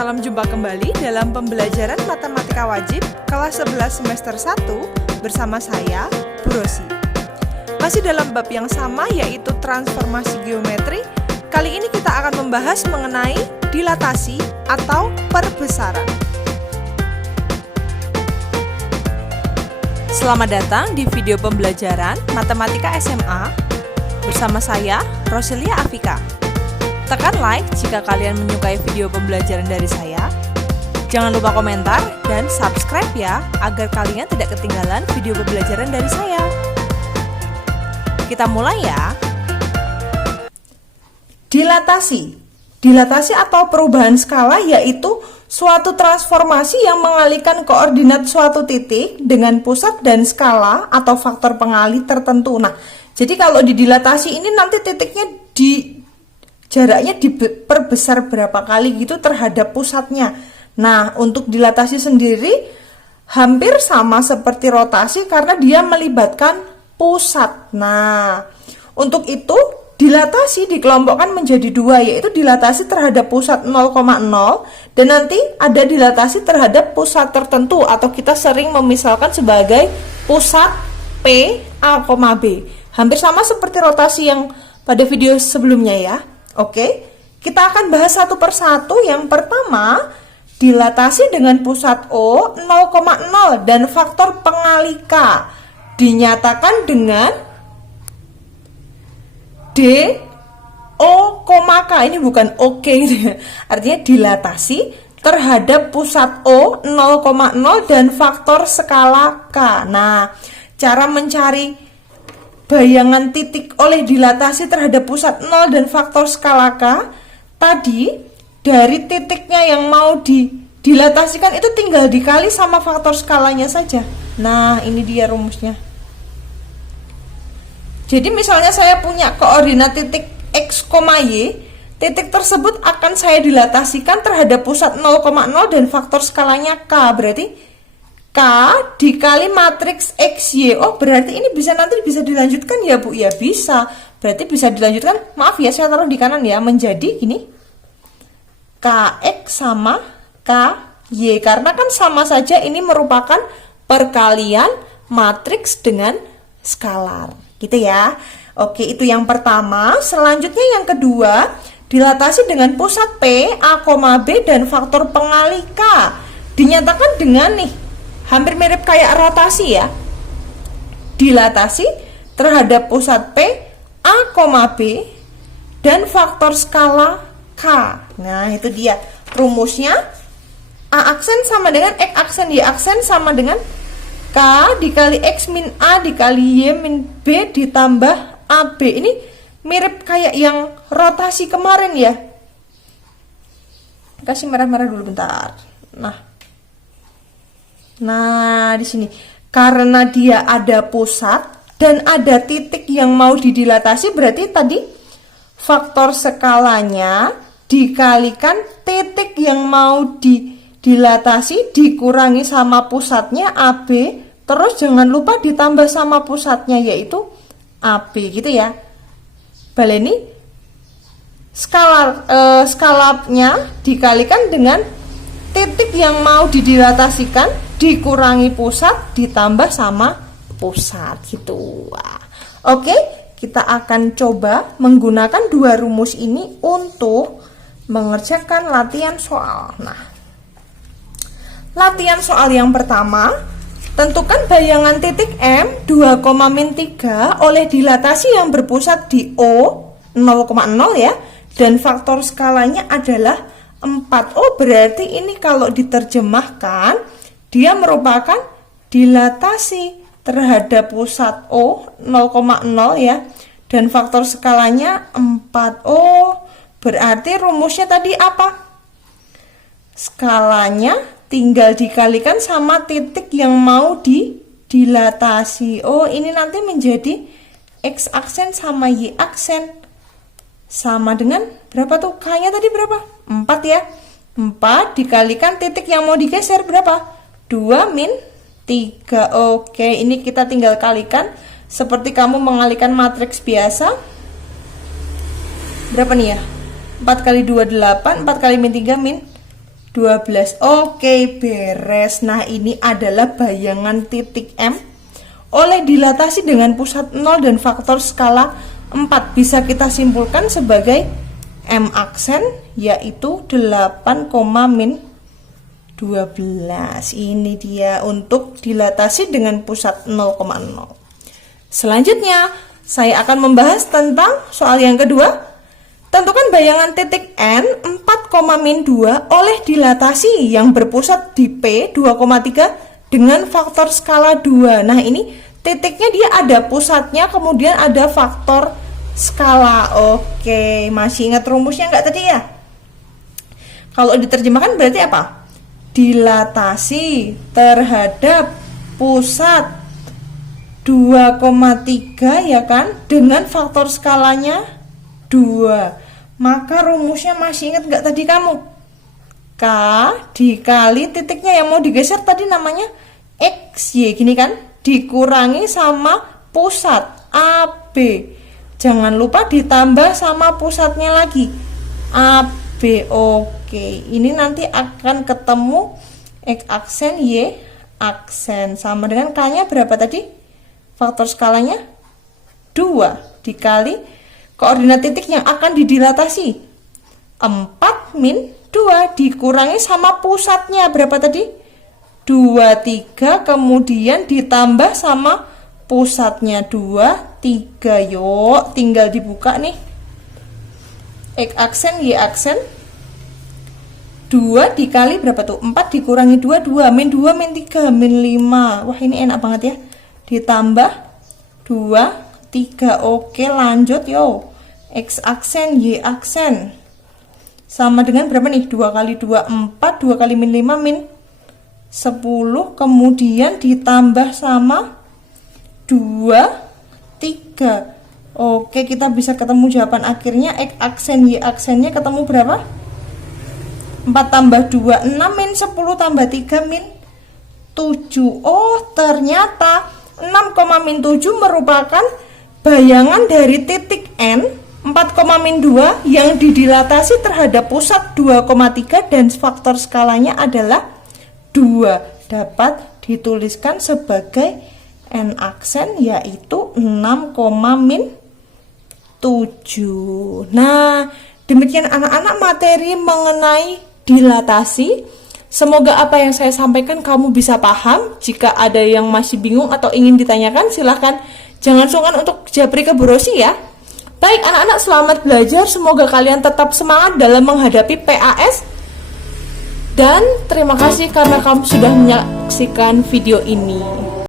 Salam jumpa kembali dalam pembelajaran Matematika Wajib kelas 11 semester 1 bersama saya, Bu Rosi. Masih dalam bab yang sama yaitu transformasi geometri. Kali ini kita akan membahas mengenai dilatasi atau perbesaran. Selamat datang di video pembelajaran Matematika SMA bersama saya, Rosilia Afika. Tekan like jika kalian menyukai video pembelajaran dari saya. Jangan lupa komentar dan subscribe ya, agar kalian tidak ketinggalan video pembelajaran dari saya. Kita mulai ya. Dilatasi. Dilatasi atau perubahan skala yaitu suatu transformasi yang mengalihkan koordinat suatu titik dengan pusat dan skala atau faktor pengalih tertentu. Nah, jadi kalau di dilatasi ini nanti titiknya jaraknya diperbesar berapa kali gitu terhadap pusatnya. Nah, untuk dilatasi sendiri hampir sama seperti rotasi karena dia melibatkan pusat. Nah, untuk itu dilatasi dikelompokkan menjadi dua, yaitu dilatasi terhadap pusat 0,0 dan nanti ada dilatasi terhadap pusat tertentu atau kita sering memisalkan sebagai pusat P, A, B. Hampir sama seperti rotasi yang pada video sebelumnya ya. Oke, kita akan bahas satu persatu. Yang pertama, dilatasi dengan pusat O 0,0 dan faktor pengalih K dinyatakan dengan D O, K. Ini bukan oke gitu ya. Artinya dilatasi terhadap pusat O 0,0 dan faktor skala K. Nah, cara mencari bayangan titik oleh dilatasi terhadap pusat 0 dan faktor skala K tadi, dari titiknya yang mau dilatasikan itu tinggal dikali sama faktor skalanya saja. Nah, ini dia rumusnya. Jadi misalnya saya punya koordinat titik X, Y, titik tersebut akan saya dilatasikan terhadap pusat 0,0 dan faktor skalanya K. Berarti K dikali matriks XY. Oh, berarti ini nanti bisa dilanjutkan ya, Bu? Ya, bisa. Berarti bisa dilanjutkan. Maaf ya, saya taruh di kanan ya. Menjadi gini. KX sama KY. Karena kan sama saja ini merupakan perkalian matriks dengan skalar. Gitu ya. Oke, itu yang pertama. Selanjutnya yang kedua, dilatasi dengan pusat P, A, B dan faktor pengalih K. Dinyatakan dengan nih, hampir mirip kayak rotasi ya. Dilatasi terhadap pusat P, A, B dan faktor skala K. Nah, itu dia rumusnya. A aksen sama dengan X aksen, Y aksen sama dengan K dikali X min A dikali Y min B ditambah AB. Ini mirip kayak yang rotasi kemarin ya. Kasih merah-merah dulu bentar. Nah, di sini karena dia ada pusat dan ada titik yang mau didilatasi, berarti tadi faktor skalanya dikalikan titik yang mau dilatasi dikurangi sama pusatnya AB, terus jangan lupa ditambah sama pusatnya yaitu AB gitu ya. Baleni skalanya dikalikan dengan titik yang mau didilatasikan dikurangi pusat ditambah sama pusat gitu. Oke, kita akan coba menggunakan dua rumus ini untuk mengerjakan latihan soal. Nah, latihan soal yang pertama, tentukan bayangan titik M 2,-3 oleh dilatasi yang berpusat di O 0,0 ya, dan faktor skalanya adalah 4. Oh, berarti ini kalau diterjemahkan dia merupakan dilatasi terhadap pusat O 0,0 ya, dan faktor skalanya 4. Oh, berarti rumusnya tadi apa? Skalanya tinggal dikalikan sama titik yang mau dilatasi. Oh, ini nanti menjadi X aksen sama Y aksen. Sama dengan berapa tuh? K-nya tadi berapa? 4 ya. 4 dikalikan titik yang mau digeser berapa? 2 min 3. Oke, ini kita tinggal kalikan seperti kamu mengalihkan matriks biasa. Berapa nih ya? 4 kali 2 8, 4 kali min 3 min 12. Oke, beres. Nah, ini adalah bayangan titik M oleh dilatasi dengan pusat 0 dan faktor skala 4. Bisa kita simpulkan sebagai M aksen yaitu 8, min 12. Ini dia untuk dilatasi dengan pusat 0,0. Selanjutnya, saya akan membahas tentang soal yang kedua. Tentukan bayangan titik N 4, min 2 oleh dilatasi yang berpusat di P 2,3 dengan faktor skala 2. Nah, ini titiknya dia ada pusatnya, kemudian ada faktor skala. Oke, masih ingat rumusnya nggak tadi ya? Kalau diterjemahkan berarti apa? Dilatasi terhadap pusat 2,3 ya kan, dengan faktor skalanya 2. Maka rumusnya masih ingat nggak tadi kamu? K dikali titiknya yang mau digeser tadi namanya XY, gini kan, dikurangi sama pusat AB. Jangan lupa ditambah sama pusatnya lagi AB. Oke, ini nanti akan ketemu X aksen Y aksen sama dengan K nya berapa tadi? Faktor skalanya 2 dikali koordinat titik yang akan didilatasi 4, min 2 dikurangi sama pusatnya berapa tadi? 2, 3, kemudian ditambah sama pusatnya 2, 3. Yuk, tinggal dibuka nih. X aksen, Y aksen. 2 dikali berapa tuh? 4 dikurangi 2, 2. Min 2, min 3, min 5. Wah, ini enak banget ya. Ditambah 2, 3. Oke, lanjut yo. X aksen, Y aksen. Sama dengan berapa nih? 2 kali 2, 4. 2 kali min 5, min 10. Kemudian ditambah sama 2, 3. Oke, kita bisa ketemu jawaban akhirnya. X aksen, Y aksennya ketemu berapa? 4 tambah 2, 6, min 10 tambah 3, min 7. Oh, ternyata 6, min 7 merupakan bayangan dari titik N 4, min 2 yang didilatasi terhadap pusat 2,3 dan faktor skalanya adalah 2. Dapat dituliskan sebagai N aksen yaitu 6, min 7. Nah, demikian anak-anak materi mengenai dilatasi. Semoga apa yang saya sampaikan kamu bisa paham. Jika ada yang masih bingung atau ingin ditanyakan, silahkan jangan sungkan untuk japri ke Bu Rosi ya. Baik anak-anak, selamat belajar. Semoga kalian tetap semangat dalam menghadapi PAS. Dan terima kasih karena kamu sudah menyaksikan video ini.